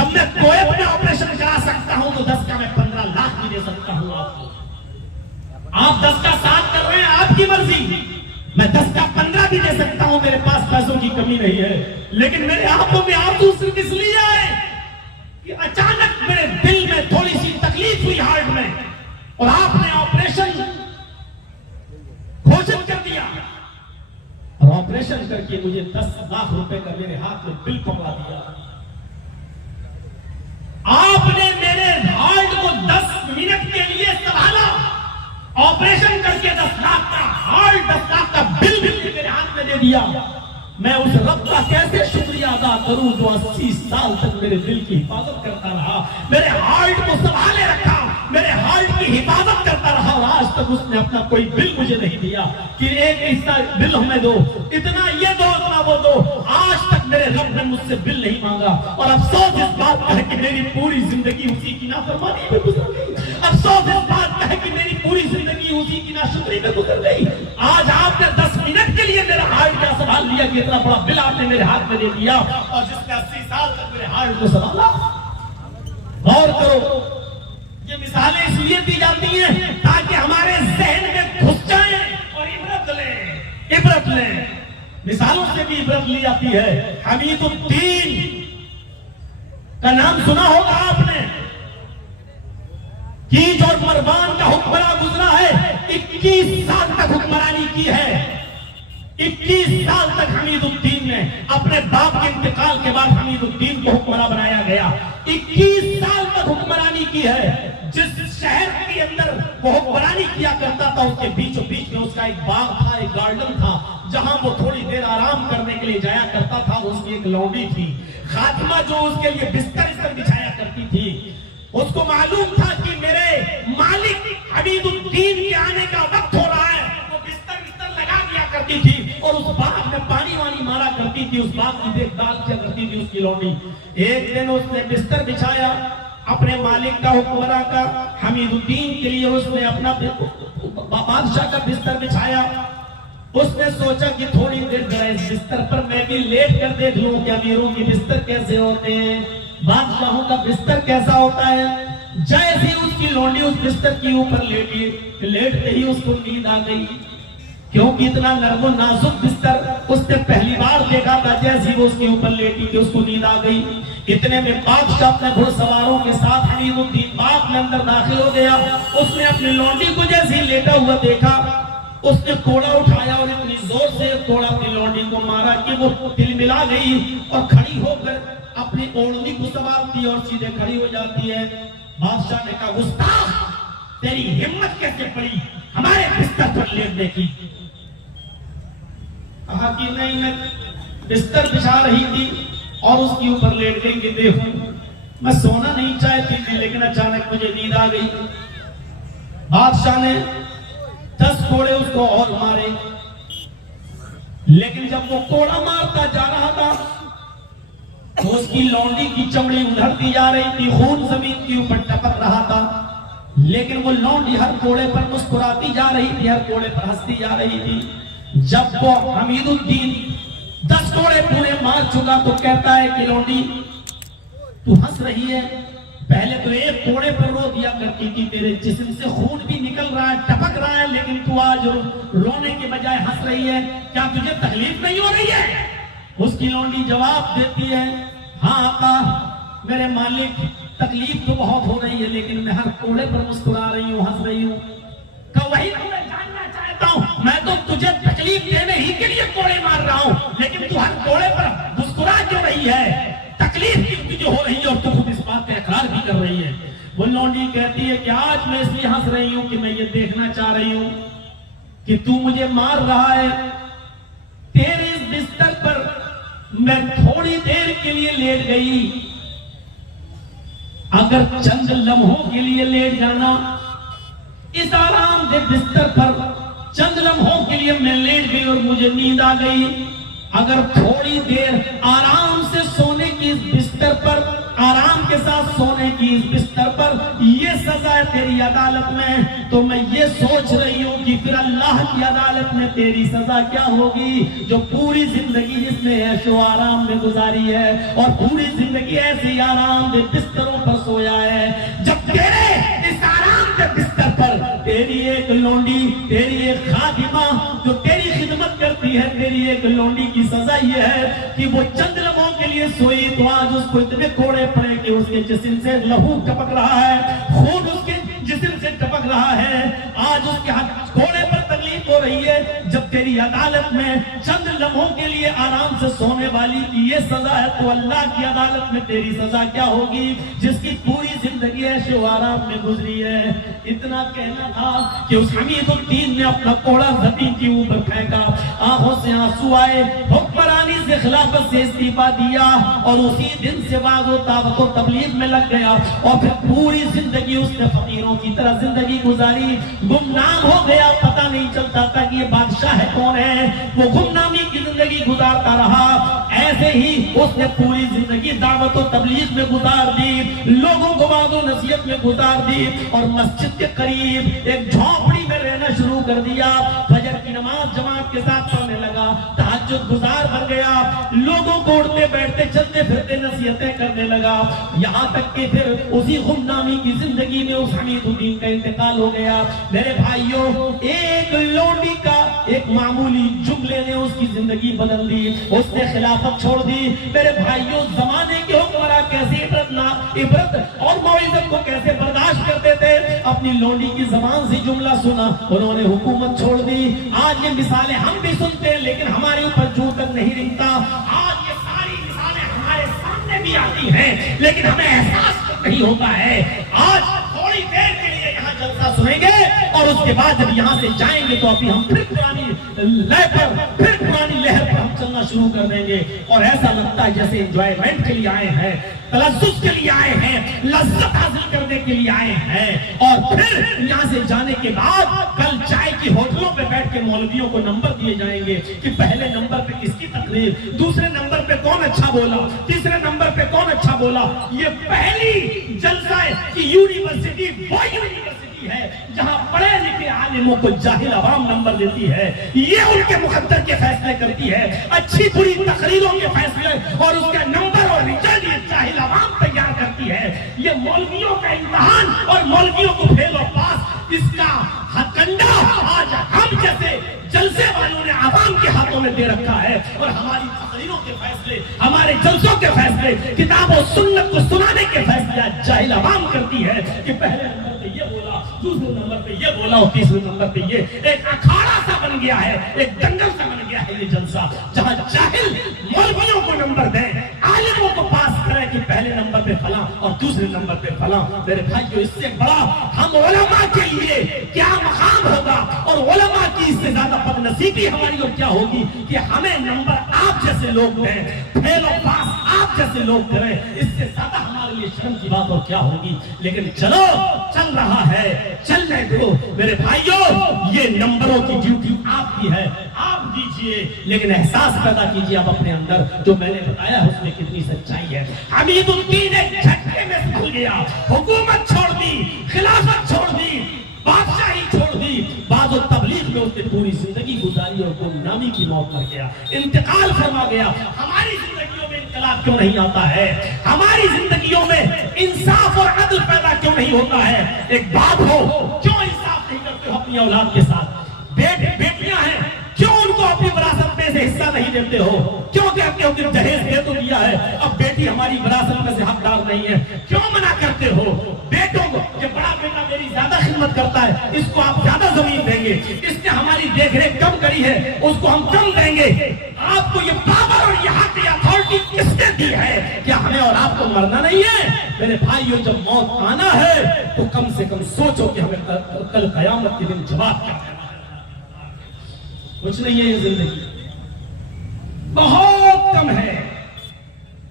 जब मैं कोएब में ऑपरेशन करा सकता हूं तो 10 का मैं 15 लाख भी दे सकता हूं आपको। आप 10 का 7 कर रहे हैं, आपकी मर्जी। मैं 10 का 15 भी दे सकता हूं, मेरे पास पैसों की कमी नहीं है। लेकिन मेरे आंखों में आंसू सिर्फ इसलिए आए कि अचानक मेरे दिल में थोड़ी सी तकलीफ हुई हार्ट में, और आपने ऑपरेशन घोषित कर दिया, और ऑपरेशन करके मुझे 10 लाख रुपए का मेरे हाथ में बिल पकड़ा दिया। आपने मेरे हार्ट को 10 मिनट के लिए संभाला, ऑपरेशन करके 10 लाख का हार्ट, 10 लाख का बिल भी मेरे हाथ में दे दिया। मैं उस रब का कैसे शुक्रिया अदा करूं जो 80 साल तक मेरे दिल की हिफाजत करता रहा, मेरे हार्ट को संभाले रखा, मेरे हार्ट की हिफाजत करता रहा, और आज तक उसने अपना कोई बिल मुझे नहीं दिया कि एक ऐसा बिल हमें दो, इतना ये दो, इतना वो दो। आज तक मेरे रब ने मुझसे बिल नहीं मांगा। और अफसोस इस बात का है कि मेरी पूरी जिंदगी उसी की नाफरमानी में गुजर गई। अफसोस इस बात का है कि मेरी पूरी जिंदगी उसी की नाशुक्री में गुजर गई। आज आपने 10 मिनट के लिए मेरा हार्ट क्या संभाल लिया कि इतना बड़ा बिल आपने मेरे हाथ में दे दिया, और जिसने 80 साल तक मेरे हार्ट को संभाला। गौर करो, ये मिसालें इसलिए दी जाती हैं ताकि हमारे जहन में घुस जाएं और इबरत लें, इबरत लें। मिसालों से भी इबरत ली जाती है। हमीदुद्दीन का नाम सुना होगा आपने, कीज और मरवान का हुक्मरान गुजरा है, 21 साल तक हुक्मरानी की है। 21 साल तक हमीदुद्दीन ने, अपने बाप के इंतकाल के बाद हमीदुद्दीन को हुक्मरान बनाया गया। 21 साल तक हुक्मरानी की है। जिस शहर के अंदर वो हुक्मरानी किया करता था, उसके बीचों बीच में उसका एक बाग था, एक गार्डन था, जहां वो थोड़ी देर आराम करने के लिए जाया करता था। उसकी एक लौंडी थी खातिमा, जो उसके लिए बिस्तर बिछाया करती थी। उसको मालूम था कि मेरे मालिक हमीदुद्दीन के आने का वक्त हो रहा है। वो बिस्तर लगा दिया करती थी, और उस बाग में पानी वानी मारा करती थी, उस बाग की देखभाल किया करती थी उसकी लौंडी। एक दिन उसने बिस्तर बिछाया अपने मालिक का, हुक्मरान का, हमीदुद्दीन के लिए। उसने अपना बादशाह का बिस्तर बिछाया। उसने सोचा कि थोड़ी देर जरा इस बिस्तर पर मैं भी लेट कर देख लूं कि अमीरों के बिस्तर कैसे होते हैं, बादशाहों का बिस्तर कैसा होता है। जैसे ही उसकी लौंडी उस बिस्तर के ऊपर लेटी, लेटते ही उसको नींद आ गई, क्योंकि इतना नर्म और नाजुक बिस्तर उसने पहली बार देखा था। जैसे वो उसके ऊपर लेटी थी, उसको नींद आ गई। इतने में बादशाह अपने घुड़सवारों के साथ हमीदुद्दीन बाग में अंदर दाखिल हो गया। उसने अपनी लौंडी को जैसे ही लेटा हुआ देखा, उसने कोड़ा उठाया और इतनी जोर से कोड़ा अपनी लौंडी को मारा कि वो तिलमिला गई और खड़ी होकर अपनी ओढ़नी को संभालती और सीधे खड़ी हो जाती है। बादशाह ने कहा, गुस्ताख, तेरी हिम्मत कैसे पड़ी हमारे बिस्तर पर लेटने की? कहा कि नहीं, मैं बिस्तर बिछा रही थी और उसके ऊपर लेट गई कि देखूं, मैं सोना नहीं चाहती थी, लेकिन अचानक मुझे नींद आ गई। बादशाह ने 10 कोड़े उसको और मारे, लेकिन जब वो कोड़ा मारता जा रहा था तो उसकी लौंडी की चमड़ी उधड़ती जा रही थी, खून जमीन के ऊपर टपक रहा था। लेकिन वो लौंडी हर कोड़े पर मुस्कुराती जा रही थी, हर कोड़े पर हंसती जा रही थी। जब वो हमीदुद्दीन 10 कोड़े पूरे मार चुका तो कहता है कि लौंडी, तू हंस रही है, पहले तो एक कोड़े पर रो दिया करती थी, तेरे जिस्म से खून भी निकल रहा है, टपक रहा है, लेकिन तू आज रोने के बजाय हंस रही है, क्या तुझे तकलीफ नहीं हो रही है? उसकी लौंडी जवाब देती है, हाँ आका, मेरे मालिक, तकलीफ तो बहुत हो रही है, लेकिन मैं हर कोड़े पर मुस्कुरा रही हूँ, हंस रही हूँ। वही तो मैं जानना चाहता हूँ, मैं तो तुझे तकलीफ देने ही के लिए कोड़े मार रहा हूँ, लेकिन तू हर कोड़े पर मुस्कुरा क्यों रही है? तकलीफ क्यों तुझे हो रही है और तू खुद इस बात का इकरार भी कर रही है? वो लौंडी कहती है कि आज मैं इसलिए हंस रही हूँ कि मैं ये देखना चाह रही हूँ कि तू मुझे मार रहा है। तेरे इस बिस्तर पर मैं थोड़ी देर के लिए लेट गई, अगर चंद लम्हों के लिए लेट जाना, इस आरामदेह बिस्तर पर चंद लम्हों के लिए मैं लेट गई और मुझे नींद आ गई, अगर थोड़ी देर आराम से सोने की इस बिस्तर पर आराम के साथ सोने की इस बिस्तर पर ये सजा है तेरी अदालत में, तो मैं ये सोच रही हूँ कि फिर अल्लाह की अदालत में तेरी सजा क्या होगी, जो पूरी जिंदगी जिसने ऐशो आराम में गुजारी है और पूरी जिंदगी ऐसे आराम के बिस्तरों पर सोया है। जब तेरे इस आराम के बिस्तर पर तेरी एक लोंडी, तेरी एक खादिमा जो तेरी खिदमत करती है, तेरी एक लोंडी की सजा ये है कि वो चंद लम्हों के लिए सोई, तो आज उसको इतने कोड़े पड़े कि उसके जिस्म से लहू टपक रहा है, खून उसके जिस्म से टपक रहा है, आज उसके हाथ कोड़े पर तकलीफ हो रही है। जब तेरी अदालत में चंद लम्हों के लिए आराम से सोने वाली की ये सजा है, तो अल्लाह की अदालत में तेरी सजा क्या होगी, जिसकी पूरी जिंदगी ऐशो आराम में गुजरी है। इतना कहना था कि उस हमीदुद्दीन ने अपना कोड़ा जमीन के ऊपर फेंका, आंखों से आंसू आए, हुक्मरानी से खिलाफत से इस्तीफा दिया और उसी दिन से वाज़ो दावत और तबलीग में लग गया। और फिर पूरी जिंदगी उसने फकीरों की तरह जिंदगी गुजारी, गुमनाम हो गया, पता नहीं चलता था कि ये बादशाह है कौन है, वो गुमनामी की जिंदगी गुजारता रहा। ऐसे ही उसने पूरी जिंदगी दावत और तबलीग में गुजार दी, लोगों को वाज़ो नसीहत में गुजार दी और मस्जिद के करीब एक झोपड़ी में रहना शुरू कर दिया। फजर की नमाज जमात के साथ पढ़ने लगा, तहज्जुद गुजार बन गया, लोगों को उठते बैठते चलते फिरते नसीहतें करने लगा। यहाँ तक कि फिर उसी गुमनामी की जिंदगी में उस हमीदुद्दीन का इंतकाल हो गया। मेरे भाइयों, एक लोंडी का एक मामूली जुमले ने उसकी जिंदगी बदल दी, उसने खिलाफत छोड़ दी। मेरे भाइयों, जमाने के हुक्मरान कैसे इबरत और मौइज़त को कैसे बर्दाश्त करते थे, अपनी लोंडी की जबान से जुमला सुना, उन्होंने हुकूमत छोड़ दी। आज ये मिसालें हम भी सुनते हैं, लेकिन हमारे ऊपर जू तक नहीं रिंगता। आज ये सारी मिसालें हमारे सामने भी आती हैं, लेकिन हमें एहसास नहीं होता है। आज थोड़ी देर के लिए यहाँ जलसा सुनेंगे और उसके बाद जब यहाँ से जाएंगे तो अभी हम फिर पुरानी लय पर, फिर पुरानी लहर पर हम चलना शुरू कर देंगे। और ऐसा लगता है जैसे एंजॉयमेंट के लिए आए हैं, तलज्जुज़ के लिए आए हैं, लज्जत हासिल करने के लिए आए हैं। और फिर यहाँ से जाने के बाद कल चाय की होटलों पे बैठ के मौलवियों को नंबर दिए जाएंगे कि पहले नंबर पे किसकी तकरीर, दूसरे नंबर पे कौन अच्छा बोला, तीसरे नंबर पे कौन अच्छा बोला। ये पहली जलसा है कि यूनिवर्सिटी वो यूनिवर्सिटी है जहां पढ़े लिखे आलिमों को जाहिल आवाम नंबर देती है, ये उनके मुकद्दर के फैसले करती है, अच्छी बुरी तकरीरों के फैसले और उसका नंबर और रिजल्ट ये जाहिल आवाम तैयार करती है। ये मौलवियों का इम्तिहान और मौलवियों को फेल और पास, इसका हथकंडा आज हम जैसे जलसे वालों ने आवाम के हाथों में दे रखा है। और हमारी तकरीरों के फैसले, हमारे जलसों के फैसले, किताब और सुन्नत को सुनाने के फैसले आज जाहिल आवाम करती है कि पहले नंबर पे ये बोला, दूसरे नंबर पे ये बोला और तीसरे नंबर पे ये। एक अखाड़ा सा बन गया है, एक दंगल सा बन गया है ये जलसा, जहां जाहिल मौलवियों को नंबर दें, आलिमों को पास करें कि पहले नंबर पे फला और दूसरे नंबर पे फला। मेरे भाइयों, इससे बड़ा हम उलमा के लिए क्या मकाम होगा और उलमा की इससे ज्यादा बदनसीबी हमारी और क्या होगी कि हमें नंबर आप जैसे लोग दें, फेल और पास आप जैसे लोग करें। इससे ज्यादा हमारे लिए शर्म की बात और क्या होगी। लेकिन चलो, चल रहा है, चलने दो। मेरे भाइयों, ये नंबरों की ड्यूटी आपकी है, आप दीजिए, लेकिन एहसास पैदा कीजिए आप अपने अंदर। जो मैंने बताया उसमें कितनी सच्चाई है। हमीदुद्दीन एक झटके में भूल गया, हुकूमत छोड़ दी, खिलाफत छोड़ दी, बादशाही छोड़ दी, बाज़ो तबलीग में उसने पूरी जिंदगी गुजारी और गुमनामी की मौत मर गया, इंतकाल फरमा गया। हमारी जिंदगियों में इंकलाब क्यों नहीं आता है? हमारी जिंदगियों में इंसाफ और अदल पैदा क्यों नहीं होता है? एक बात हो, क्यों इंसाफ नहीं करते हो अपनी औलाद के साथ? बेटियां हैं, क्यों उनको अपनी विरासत में से हिस्सा नहीं देते हो? क्यों कहते हो कि दहेज दे तो दिया है, अब बेटी हमारी विरासत में से हकदार नहीं है, क्यों मना करते हो? बेटों को, ये बड़ा बेटा मेरी ज्यादा खिदमत करता है, इसको आप ज्यादा जमीन देंगे, इसने हमारी देखरेख कम करी है, उसको हम कम देंगे। आपको ये पावर और ये हक, ये अथॉरिटी किसने दी है? क्या हमें और आपको मरना नहीं है? मेरे भाइयों, जब मौत आना है तो कम से कम सोचो कि हमें कल कयामत के दिन जवाब क्या है। कुछ नहीं है ये जिंदगी, बहुत कम है।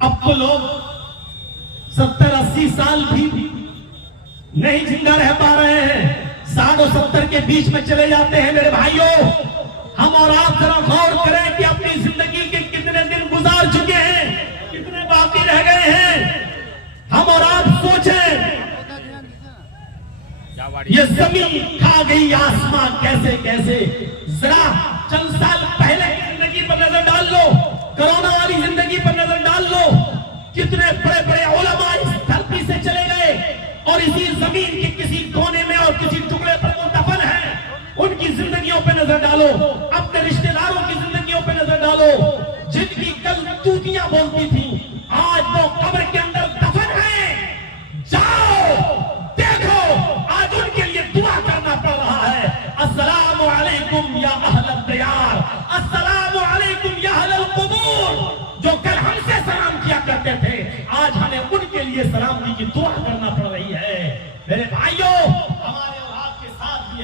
अब तो लोग 70-80 साल भी नहीं जिंदा रह पा रहे हैं, 60 और 70 के बीच में चले जाते हैं। मेरे भाइयों, हम और आप जरा गौर करें कि अपनी जिंदगी के कितने दिन गुजार चुके हैं, कितने बाकी रह गए हैं। हम और ये जमीन खा गई आसमान कैसे कैसे। जरा चंद साल पहले की जिंदगी पर नजर डाल लो, कोरोना वाली जिंदगी पर नजर डाल लो, कितने बड़े बड़े उलमा इस धरती से चले गए और इसी जमीन के किसी कोने में और किसी टुकड़े पर वो दफन है। उनकी जिंदगियों पे नजर डालो, अपने रिश्तेदारों की जिंदगियों पे नजर डालो, जिनकी कल तूतियां बोलती थी आज वो कब्र के अंदर दफन है। जाओ देखो, आज उनके लिए दुआ करना पड़ रहा है। अस्सलामु अलैकुम या अहलल दियार, अस्सलामु अलैकुम या अहलल कुबूर। जो कल हमसे सलाम किया करते थे आज हमें उनके लिए सलामती की दुआ करना पड़ रही है। मेरे भाइयों, हमारे और आपके साथ भी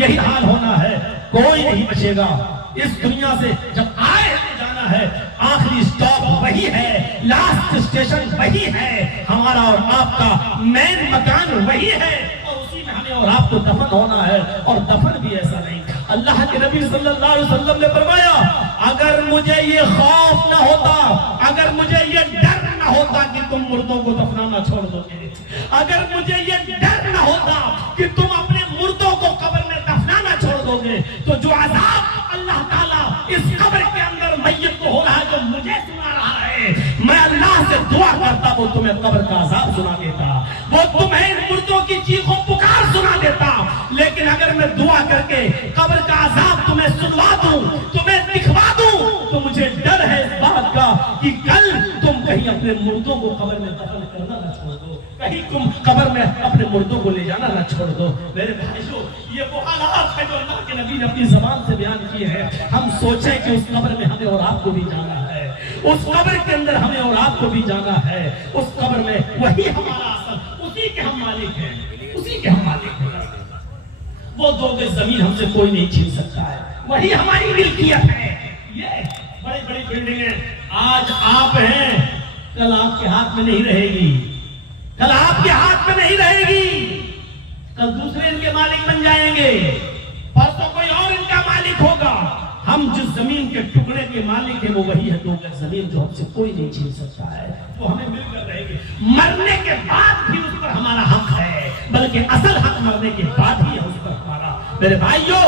यही हाल होना है। कोई नहीं बचेगा इस दुनिया से। जब आए हमें जाना है, आखिरी स्टॉप वही है, लास्ट स्टेशन वही है, हमारा और आपका मेन मकान वही है और उसी में हमें और आपको दफन होना है। और दफन भी ऐसा नहीं, अल्लाह के नबी सल्लल्लाहु अलैहि वसल्लम ने फरमाया, अगर मुझे ये खौफ ना होता, अगर मुझे ये डर ना होता कि तुम मुर्दों को दफनाना छोड़ दोगे, अगर मुझे ये डर ना होता कि तुम अपने मुर्दों को कब्र में दफनाना छोड़ दोगे, तो जो अज़ाब अल्लाह ताला इस कब्र के अंदर मैयत को हो रहा है, जो मुझे सुना रहा है, मैं अल्लाह से दुआ करता वो तुम्हें कब्र का अज़ाब सुना देता, वो तुम्हें इन मुर्दों की चीखों पुकार सुना देता। लेकिन अगर मैं दुआ करके कब्र का अज़ाब तुम्हें सुनवा दूं, तुम्हें दिखवा दूं, तो मुझे डर है इस बात का कि कल तुम कहीं अपने मुर्दों को कब्र में दफन करना न छोड़ दो, कहीं तुम कब्र में अपने मुर्दों को ले जाना न छोड़ दो। मेरे भाइयों, ये वो हालात है जो अल्लाह के नबी ने अपनी ज़बान से बयान किए हैं। हम सोचें कि उस कब्र में हमें और आपको भी जाना है, उस कब्र के अंदर हमें और आपको भी जाना है। उस कब्र में वही हमारा असल, उसी के हम मालिक हैं, उसी के हम मालिक हैं। वो 2 गज जमीन हमसे कोई नहीं छीन सकता है, वही हमारी मिल्कियत है। ये बड़ी बड़ी बिल्डिंगें आज आप हैं, कल आपके हाथ में नहीं रहेगी, कल आपके हाथ में नहीं रहेगी, कल दूसरे इनके मालिक बन जाएंगे, परसों कोई और इनका मालिक होगा। हम जिस जमीन के टुकड़े के मालिक हैं वो वही है 2 गज जमीन, जो हमसे कोई नहीं छीन सकता है, वो हमें मिलकर रहेगी। मरने के बाद भी उस पर हमारा हक है, बल्कि असल हक मरने के बाद ही है उस पर हमारा। मेरे भाइयों,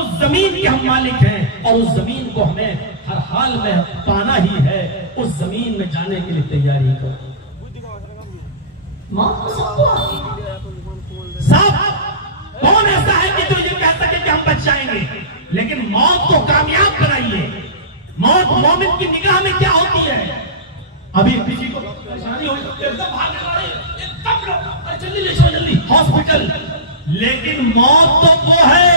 उस जमीन के हम मालिक हैं और उस जमीन को हमें हर हाल में पाना ही है। उस जमीन में जाने के लिए तैयारी करो। साहब, कौन ऐसा है कि जो ये कह सके कि हम बच जाएंगे? लेकिन मौत को कामयाब बनाइए। मौत मोमिन की निगाह में क्या होती है? अभी किसी को परेशानी हुई, एकदम भागने वाले, एकदम लोग जल्दी ले चलो, जल्दी हॉस्पिटल। लेकिन मौत तो वो है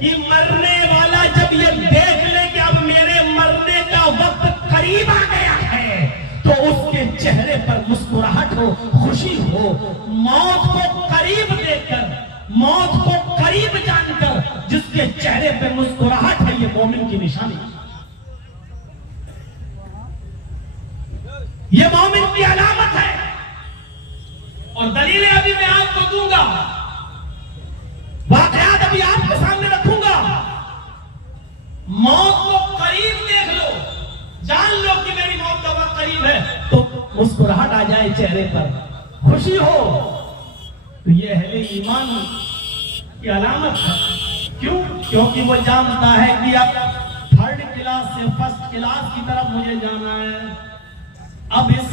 कि मरने वाला जब ये देख ले कि अब मेरे मरने का वक्त करीब आ गया है, तो उसके चेहरे पर मुस्कुराहट हो, खुशी हो। मौत को करीब देखकर, मौत को करीब जानकर जिसके चेहरे पर मुस्कुराहट है, ये मोमिन की निशानी, ये मोमिन की अलामत है। और दलीलें अभी मैं आपको दूंगा, वाकयात अभी आपके सामने रखूंगा। मौत को करीब देख लो, जान लो कि मेरी मौत का वक्त करीब है, तो मुस्कुराहट आ जाए चेहरे पर, खुशी हो, तो ये अहले ईमान की अलामत है। क्यों? क्योंकि वो जानता है कि अब 3rd क्लास से 1st क्लास की तरफ मुझे जाना है। अब इस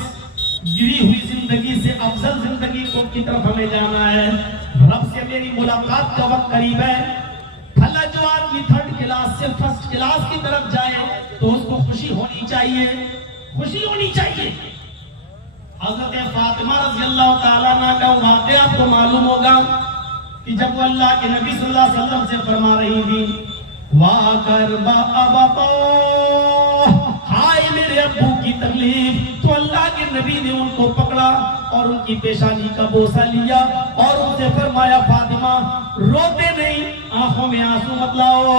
गिरी हुई जिंदगी से अफजल जिंदगी की तरफ हमें जाना है। रब से मेरी मुलाकात का वक्त करीब है। भला जो आदमी 3rd क्लास से 1st क्लास की तरफ जाए तो उसको खुशी होनी चाहिए, खुशी होनी चाहिए। हज़रत फातिमा रज़ियल्लाहु ताला अन्हा का वाक़या आपको मालूम होगा कि जब वो अल्लाह के नबी सल्लल्लाहु अलैहि वसल्लम से फरमा रही थी, वाह करबा अबा, हाय मेरे अब्बू की तकलीफ, तो अल्लाह के नबी ने उनको पकड़ा और उनकी पेशानी का बोसा लिया और उनसे फरमाया, फातिमा रोते नहीं, आंखों में आंसू मत लाओ,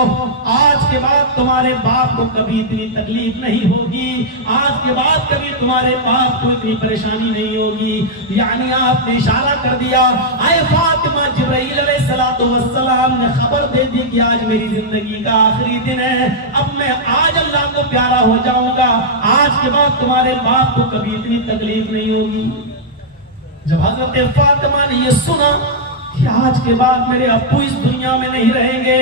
आज के बाद तुम्हारे बाप को कभी इतनी तकलीफ नहीं होगी, आज के बाद कभी तुम्हारे बाप को इतनी परेशानी नहीं होगी। यानी आपने इशारा कर दिया, आए फातिमा, जिब्राइल अलैहिस्सलातु वस्सलाम ने खबर दे दी कि आज मेरी जिंदगी का आखिरी दिन है, अब मैं आज अल्लाह को प्यारा हो जाऊंगा, आज के बाद तुम्हारे बाप को कभी इतनी तकलीफ नहीं होगी। जब हजरत फातिमा ने ये सुना कि आज के बाद मेरे अब्बू इस दुनिया में नहीं रहेंगे,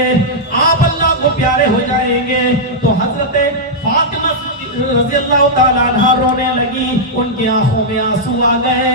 आप अल्लाह को प्यारे हो जाएंगे। तो हजरत फातिमा रज़ी अल्लाह ताला अन्हा रोने लगी, उनकी आंखों में आंसू आ गए।